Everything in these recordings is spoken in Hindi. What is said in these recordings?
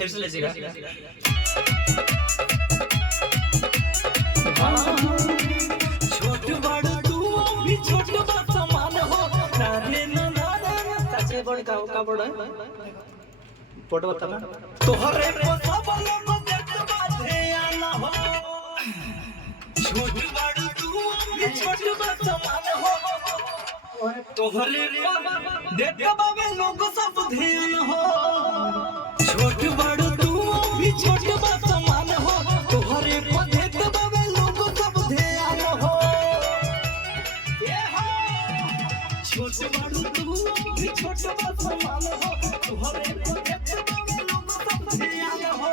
फिर से लीजिएगा। छोट बड़ तू भी छोट बड़ समान हो नारे नारे ताचे बड़ का बड़ फोटो बता ना तोहरे को सब लोग देख बाधे आना हो छोट बड़ तू भी छोट बड़ समान हो तोहरे को देख बाबे लोग सब ध्यान हो छोट बड़ तू भी छोट बड़ समान हो तोहरे को देख बाबे लोग सब ध्यान हो ये हो छोट बड़ तू भी छोट बड़ समान हो तोहरे को देख बाबे लोग सब ध्यान हो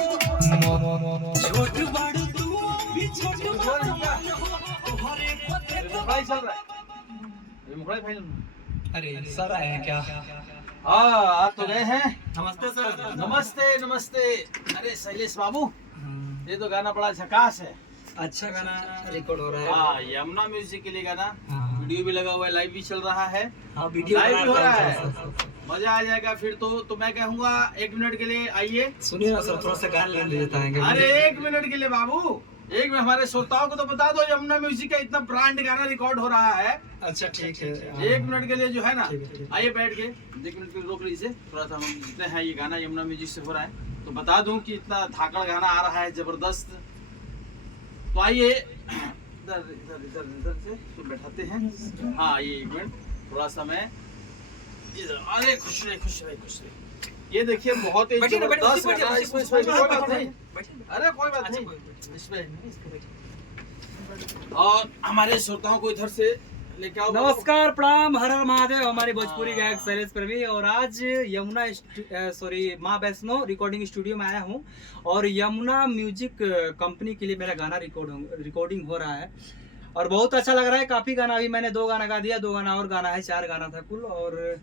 छोट बड़ तू भी छोट बड़ समान हो तोहरे को देख भाई चल रहा है ये मुखड़ा भाई अरे सर आए हैं क्या? आ तो गए हैं। नमस्ते सर। नमस्ते नमस्ते। अरे शैलेश बाबू ये तो गाना बड़ा झकास है। अच्छा गाना रिकॉर्ड हो रहा है। हाँ यमुना म्यूजिक के लिए गाना वीडियो भी लगा हुआ है, लाइव भी चल रहा है। हाँ वीडियो लाइव भी हो रहा है, है। मजा आ जाएगा फिर तो मैं कहूँगा 1 मिनट के लिए आइए। सुनिए ना सर, थोड़ा सा गाना लेने देता है। अरे 1 मिनट के लिए बाबू, एक में हमारे श्रोताओं को तो बता दो यमुना म्यूजिक का इतना ब्रांड गाना रिकॉर्ड हो रहा है। अच्छा ठीक है। 1 मिनट के लिए जो है ना, ठीक है। आइए बैठ के 1 मिनट के लिए रोक लीजिए थोड़ा सा। हम जितने हैं ये गाना यमुना म्यूजिक से हो रहा है तो बता दूं कि इतना धाकड़ गाना आ रहा है जबरदस्त। तो आइए इधर इधर इधर इधर से तो बैठाते हैं। हाँ ये 1 मिनट थोड़ा सा मैं इधर। अरे खुश रहे खुश रहे खुश रहे। ये देखिए बहुत ही जबरदस्त गाना है, इसमें कोई बात नहीं। अरे कोई बात नहीं इसमें। और हमारे श्रोताओं को इधर से लेके आओ। नमस्कार, प्रणाम, हर हर महादेव। हमारे भोजपुरी गायक शैलेश प्रेमी और आज यमुना माँ वैष्णो रिकॉर्डिंग स्टूडियो में आया हूँ और यमुना म्यूजिक कंपनी के लिए मेरा गाना रिकॉर्डिंग हो रहा है और बहुत अच्छा लग रहा है। काफी गाना, अभी मैंने 2 गाना गा दिया, 2 गाना और गाना है, 4 गाना था कुल। और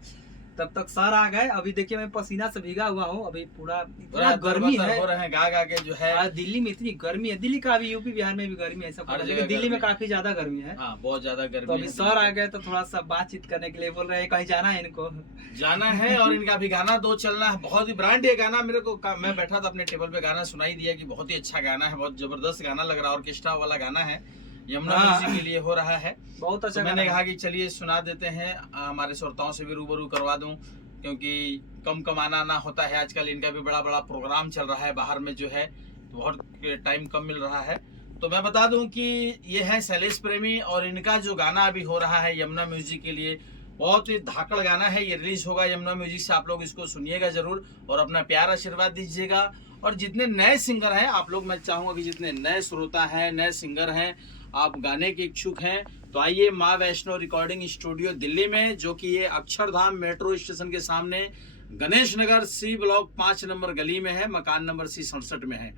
तब तक सारा आ गए। अभी देखिए मैं पसीना से भीगा हुआ हूँ। अभी पूरा इतना गर्मी है हो रहे हैं गा के जो है। दिल्ली में इतनी गर्मी है, दिल्ली का भी, यूपी बिहार में भी गर्मी है सब, लेकिन दिल्ली में काफी ज्यादा गर्मी है। हाँ बहुत ज्यादा गर्मी तो अभी है। सर आ गए तो थोड़ा सा बातचीत करने के लिए बोल रहे हैं, कहीं जाना है इनको। जाना है और इनका भी गाना 2 चलना है। बहुत ही ब्रांड ये गाना मेरे को मैं बैठा था अपने टेबल पे, गाना सुनाई दिया कि बहुत ही अच्छा गाना है, बहुत जबरदस्त गाना लग रहा है, ऑर्केस्ट्रा वाला गाना है, यमुना म्यूजिक के लिए हो रहा है। बहुत अच्छा। तो मैंने कहा कि चलिए सुना देते हैं, हमारे श्रोताओं से भी रूबरू करवा दूं क्योंकि कम कमाना ना होता है आजकल। इनका भी बड़ा बड़ा प्रोग्राम चल रहा है बाहर में जो है, तो बहुत टाइम कम मिल रहा है। तो मैं बता दूं कि ये है शैलेश प्रेमी और इनका जो गाना अभी हो रहा है यमुना म्यूजिक के लिए, बहुत ही धाकड़ गाना है। ये रिलीज होगा यमुना म्यूजिक से, आप लोग इसको सुनिएगा जरूर और अपना प्यार आशीर्वाद दीजिएगा। और जितने नए सिंगर हैं आप लोग, मैं चाहूंगा कि जितने नए श्रोता हैं, नए सिंगर हैं, आप गाने के इच्छुक हैं तो आइए माँ वैष्णो रिकॉर्डिंग स्टूडियो दिल्ली में, जो कि ये अक्षरधाम मेट्रो स्टेशन के सामने Ganesh Nagar C block 5 number गली में है, मकान नंबर C67 में है।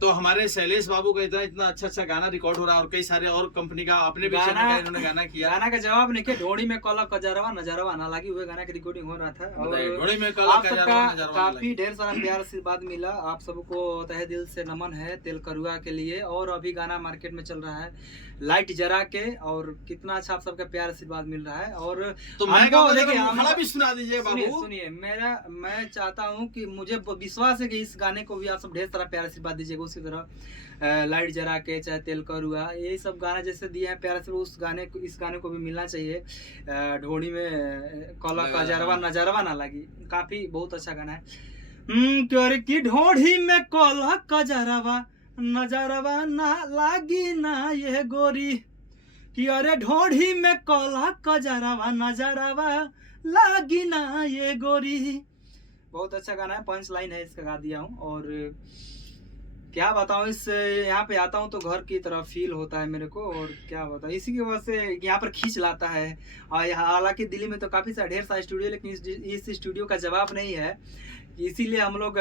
तो हमारे शैलेश बाबू का इतना अच्छा अच्छा गाना रिकॉर्ड हो रहा है और कई सारे और कंपनी का अपने भी इन्होंने गाना किया। गाना का जवाब नहीं के ढोड़ी में कला कजरवा नजरवा ना लगी हुए गाना की रिकॉर्डिंग हो रहा था और ढोड़ी में कला आप सबका काफी ढेर सारा प्यार आशीर्वाद मिला। आप सबको तहे दिल से नमन है तेल करुआ के लिए। और अभी गाना मार्केट में चल रहा है लाइट जरा के, और कितना अच्छा आप सबका प्यार आशीर्वाद मिल रहा है। और तो मैं भी सुना दीजिए बाबू। सुनिए मैं चाहता हूँ कि मुझे विश्वास है कि इस गाने को भी आप सब ढेर सारा प्यार आशीर्वाद दीजिएगा। उसी तरह लाइट जरा के, चाहे तेल करुआ, ये सब गाना जैसे दिए हैं प्यार से, उस गाने को, इस गाने को भी मिलना चाहिए। ढोड़ी में कला कजरवा नजरवा ना लगी, काफी बहुत अच्छा गाना है। क्यों की ढोड़ी में कला कजरवा नजरवा ना लागी ना ये गोरी, कि अरे ढोड़ी में कला कजरवा नजरवा लागी ना ये गोरी। बहुत अच्छा गाना है, 5 लाइन है इसका गा दिया हूँ। और क्या बताऊँ, इस यहाँ पे आता हूँ तो घर की तरह फील होता है मेरे को। और क्या बताऊँ, इसी की वजह से यहाँ पर खींच लाता है। और हालांकि दिल्ली में तो काफ़ी सारे ढेर सारे स्टूडियो, लेकिन इस स्टूडियो का जवाब नहीं है। इसीलिए हम लोग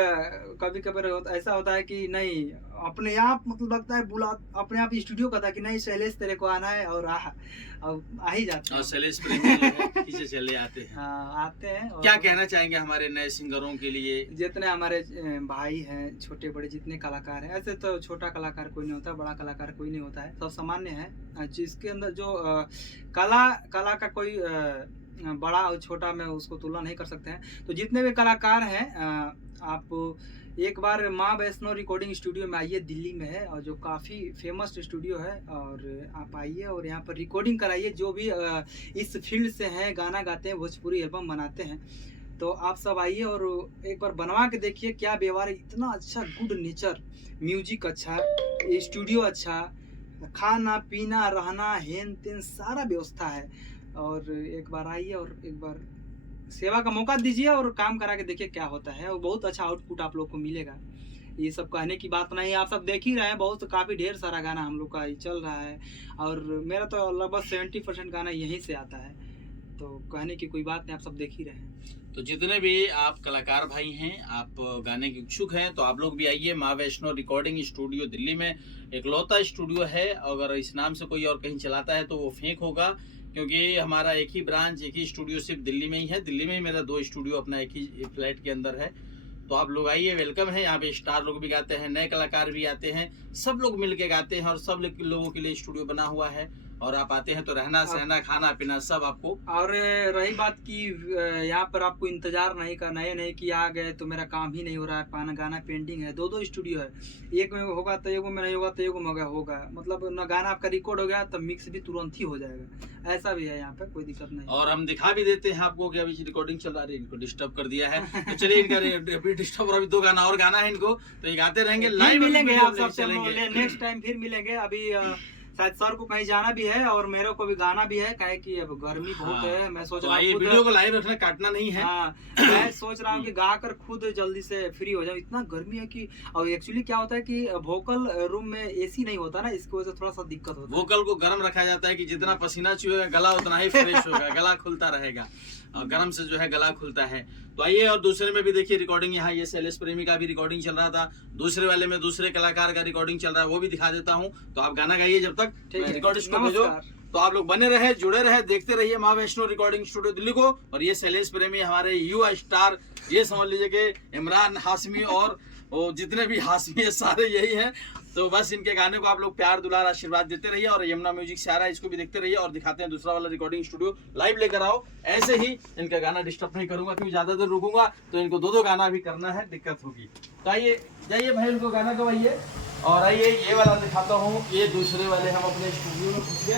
कभी कभी ऐसा होता है कि नहीं, अपने आप मतलब लगता है बुला, अपने आप स्टूडियो का था कि नहीं शैलेश तेरे को आना है, और आ ही जाते हैं। शैलेश प्रेमी पीछे चले आते हैं। हाँ आते हैं। क्या कहना चाहेंगे हमारे नए सिंगरों के लिए? जितने हमारे भाई हैं, छोटे बड़े जितने कलाकार हैं, ऐसे तो छोटा कलाकार कोई नहीं होता, बड़ा कलाकार कोई नहीं होता है, सब सामान्य है। जिसके अंदर जो कला का कोई बड़ा और छोटा में उसको तुलना नहीं कर सकते हैं। तो जितने भी कलाकार हैं आप एक बार माँ वैष्णो रिकॉर्डिंग स्टूडियो में आइए, दिल्ली में है और जो काफ़ी फेमस स्टूडियो है, और आप आइए और यहाँ पर रिकॉर्डिंग कराइए। जो भी इस फील्ड से हैं, गाना गाते हैं, भोजपुरी एल्बम बनाते हैं, तो आप सब आइए और एक बार बनवा के देखिए क्या व्यवहार है। इतना अच्छा गुड नेचर, म्यूजिक अच्छा, स्टूडियो अच्छा, खाना पीना रहना हेन तेन सारा व्यवस्था है। और एक बार आइए और एक बार सेवा का मौका दीजिए और काम करा के देखिए क्या होता है, और बहुत अच्छा आउटपुट आप लोग को मिलेगा। ये सब कहने की बात नहीं, आप सब देख ही रहे हैं, बहुत काफ़ी ढेर सारा गाना हम लोग का चल रहा है, और मेरा तो लगभग 70% गाना यहीं से आता है, तो कहने की कोई बात नहीं, आप सब देख ही रहे हैं। तो जितने भी आप कलाकार भाई हैं, आप गाने के इच्छुक हैं, तो आप लोग भी आइए। माँ वैष्णो रिकॉर्डिंग स्टूडियो दिल्ली में इकलौता स्टूडियो है। अगर इस नाम से कोई और कहीं चलाता है तो वो फेक होगा, क्योंकि हमारा एक ही ब्रांच, एक ही स्टूडियो सिर्फ दिल्ली में ही है। दिल्ली में ही मेरा 2 स्टूडियो अपना एक ही फ्लैट के अंदर है। तो आप लोग आइए, वेलकम है। यहाँ पे स्टार लोग भी गाते हैं, नए कलाकार भी आते हैं, सब लोग मिल के गाते हैं, और सब लोगों के लिए स्टूडियो बना हुआ है। और आप आते हैं तो रहना सहना खाना पीना सब आपको। और रही बात कि यहाँ पर आपको इंतजार नहीं करना है, नहीं कि आ गए तो मेरा काम ही नहीं हो रहा है, गाना पेंडिंग है। 2 स्टूडियो है, एक में होगा तो एक में नहीं होगा, तो एक में होगा, मतलब न गाना आपका रिकॉर्ड हो गया तो मिक्स भी तुरंत ही हो जाएगा। ऐसा भी है यहाँ पे, कोई दिक्कत नहीं। और हम दिखा भी देते हैं आपको कि अभी रिकॉर्डिंग चल रहा है, इनको डिस्टर्ब कर दिया है तो चलिए इनका अभी डिस्टर्ब, और अभी 2 गाना और गाना है इनको, तो ये गाते रहेंगे। लाइव मिलेंगे आप सबसे, नेक्स्ट टाइम फिर मिलेंगे। अभी शायद सर को कहीं जाना भी है और मेरे को भी गाना भी है, काहे कि अब गर्मी बहुत है। मैं सोच रहा हूँ वीडियो को लाइव रखना, काटना नहीं है। मैं सोच रहा हूँ कि गा कर खुद जल्दी से फ्री हो जाऊँ, इतना गर्मी है कि। और एक्चुअली क्या होता है कि वोकल रूम में एसी नहीं होता ना, इसकी वजह से थोड़ा सा दिक्कत होता है। वोकल को गर्म रखा जाता है कि जितना पसीना चुएगा गला उतना ही फ्रेश होगा, गला खुलता रहेगा, और गर्म से जो है गला खुलता है। तो आइए, और दूसरे में भी देखिए रिकॉर्डिंग, यहाँ ये शैलेश प्रेमी का भी रिकॉर्डिंग चल रहा था, दूसरे वाले में दूसरे कलाकार का रिकॉर्डिंग चल रहा है, वो भी दिखा देता हूँ। तो आप गाना गाइए जब तक रिकॉर्डिस्ट को भेजो। तो आप लोग बने रहे, जुड़े रहे, देखते रहिए माँ वैष्णो रिकॉर्डिंग स्टूडियो दिल्ली को। और ये शैलेश प्रेमी हमारे युवा स्टार, ये समझ लीजिए कि इमरान हाशमी और वो जितने भी हाशमी है सारे यही हैं। तो बस इनके गाने को आप लोग प्यार दुलार आशीर्वाद देते रहिए। और यमुना म्यूजिक से आ रहा है, इसको भी देखते रहिए। और दिखाते हैं दूसरा वाला रिकॉर्डिंग स्टूडियो, लाइव लेकर आओ। ऐसे ही इनका गाना डिस्टर्ब नहीं करूंगा, क्योंकि ज्यादा देर रुकूंगा तो इनको 2 गाना भी करना है, दिक्कत होगी। तो आइए, जाइए भाई, इनको गाना गवाइए। और आइए, ये वाला दिखाता हूँ, ये दूसरे वाले हम अपने स्टूडियो में पूछिए,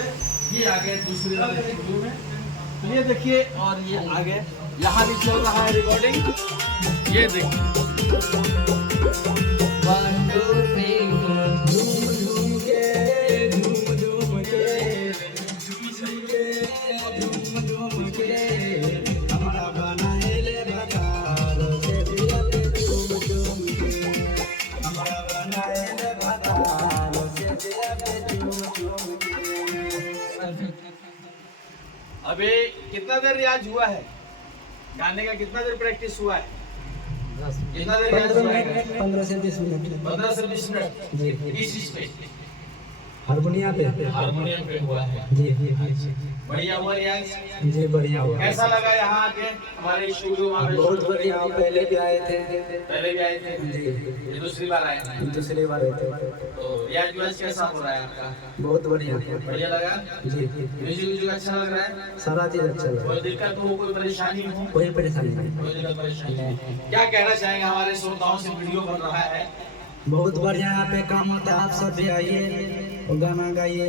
ये आ गए दूसरे वाले स्टूडियो में, तो ये देखिए। और ये आगे यहाँ भी चल रहा है रिकॉर्डिंग, ये देखिए। अभी कितना देर रियाज हुआ है गाने का, कितना देर प्रैक्टिस हुआ है, कितना देर रियाज हुआ है? 15 से 20 मिनट। 15 से 20 मिनट। जी। किस चीज पे? हारमोनियम पे हुआ है। जी। बढ़िया हुआ रियाज? जी बढ़िया हुआ। कैसा लगा यहाँ आके हमारे स्टूडियो में? बहुत बढ़िया, पहले भी आए थे। पहले भी आए थे? जी। ये दूसरी बार आए थे? दूसरी बार आए थे। तो रियाज कैसा हो रहा है आपका? बहुत बढ़िया। बढ़िया लगा? जी। म्यूजिक अच्छा लग रहा है? सारा चीज अच्छा लगा। कोई दिक्कत हो, कोई परेशानी हो? कोई परेशानी नहीं। कोई दिक्कत परेशानी नहीं। क्या कहना चाहेंगे हमारे श्रोताओं से, वीडियो बन रहा है? बहुत बढ़िया, यहाँ पे काम होता है, आप सब भी आइए और गाना गाइए।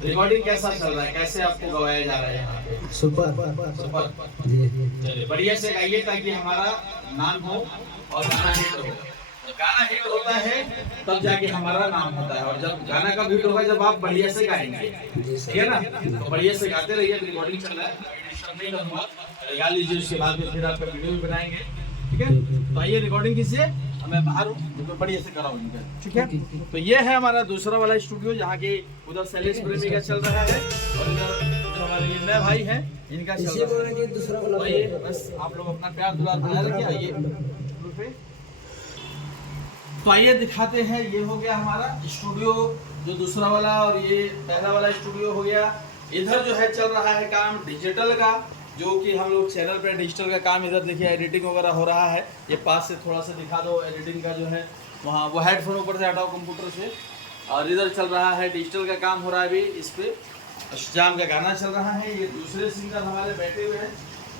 रिकॉर्डिंग कैसा चल रहा है, कैसे आपको गवाया जा रहा है यहाँ पे? Super super. जी। चलिए बढ़िया से गाइए ताकि हमारा नाम हो और गाना हिट हो। तो गाना हिट होता है तब जाके हमारा नाम होता है, और जब गाना का हिट होगा जब आप बढ़िया से गाएंगे, ठीक है ना? तो बढ़िया से गाते रहिए। रिकॉर्डिंग चल रहा है, डिस्टर्ब नहीं करूँगा, गा लीजिए, उसके बाद में फिर आपका वीडियो भी बनाएंगे, ठीक है? तो आइए, रिकॉर्डिंग कीजिए, मैं बाहर हूँ तो बढ़िया से कराऊँ इनका, ठीक है? तो ये है हमारा दूसरा वाला स्टूडियो, जहाँ के उधर शैलेश प्रेमी का चल रहा है, और इधर जो हमारे ये नए भाई हैं इनका चल रहा है। दूसरा वाला तो ये बस आप लोग अपना प्यार दुलार बनाए रखिए। आइए, तो आइए दिखाते हैं। ये हो गया हमारा स्टूडियो जो दूसरा वाला, और ये पहला वाला स्टूडियो हो गया। इधर जो है चल रहा है काम डिजिटल का, जो कि हम लोग चैनल पे डिजिटल का काम, इधर देखिए एडिटिंग वगैरह हो रहा है। ये पास से थोड़ा सा दिखा दो, एडिटिंग का जो है वहाँ, वो हेडफोन ऊपर से हटाओ कंप्यूटर से। और इधर चल रहा है डिजिटल का काम हो रहा है अभी, इस पे शाम का गाना चल रहा है। ये दूसरे सिंगर हमारे बैठे हुए हैं,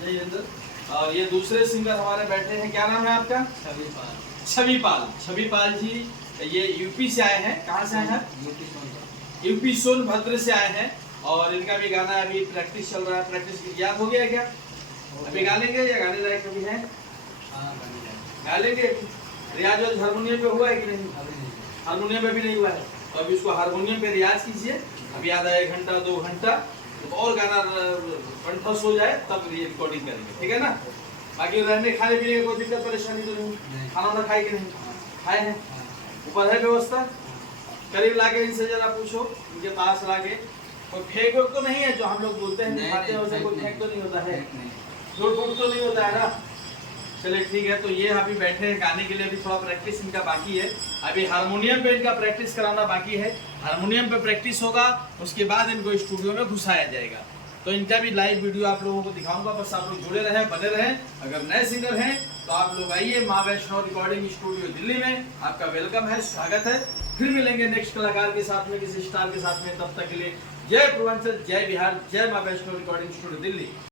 यही अंदर और ये दूसरे सिंगर हमारे बैठे हैं, क्या नाम है आपका? छवि पाल जी। ये यूपी से आए हैं, कहाँ से आए हैं? यूपी सोनभद्र से आए हैं। और इनका भी गाना अभी प्रैक्टिस चल रहा है। प्रैक्टिस याद हो गया है क्या? अभी गा लेंगे या गाने लायक कभी है? गा लेंगे। रियाज वाज हारमोनियम पे हुआ है कि नहीं? हारमोनियम पे भी नहीं हुआ है, तो अभी उसको हारमोनियम पे रियाज कीजिए। अभी आधा 1 घंटा 2 घंटा और गाना कंठस्थ हो जाए तब रिकॉर्डिंग करेंगे, ठीक है ना? बाकी रहने खाने पीने की कोई दिक्कत परेशानी तो नहीं? खाना वाना खाए कि नहीं? खाए हैं? ऊपर है व्यवस्था? करीब लाके इनसे जरा पूछो, इनके पास लाके। कोई फेंक तो नहीं है जो हम लोग बोलते हैं खाते हैं वैसे कोई फेंक तो नहीं होता है? झूठ फूट तो नहीं होता है ना? चलिए ठीक है। तो ये अभी बैठे हैं गाने के लिए, अभी थोड़ा प्रैक्टिस इनका बाकी है। अभी हारमोनियम पे इनका प्रैक्टिस कराना बाकी है। हारमोनियम पे प्रैक्टिस होगा, उसके बाद इनको स्टूडियो में घुसाया जाएगा। तो इनका भी लाइव वीडियो आप लोगों को दिखाऊंगा, बस आप लोग जुड़े रहें, बने रहें। अगर नए सिंगर हैं तो आप लोग आइए माँ वैष्णो रिकॉर्डिंग स्टूडियो दिल्ली में, आपका वेलकम है, स्वागत है। फिर मिलेंगे नेक्स्ट कलाकार के साथ में, किसी स्टार के साथ में। तब तक के लिए जय पूर्वांचल, जय बिहार, जय माँ वैष्णो रिकॉर्डिंग स्टूडियो दिल्ली।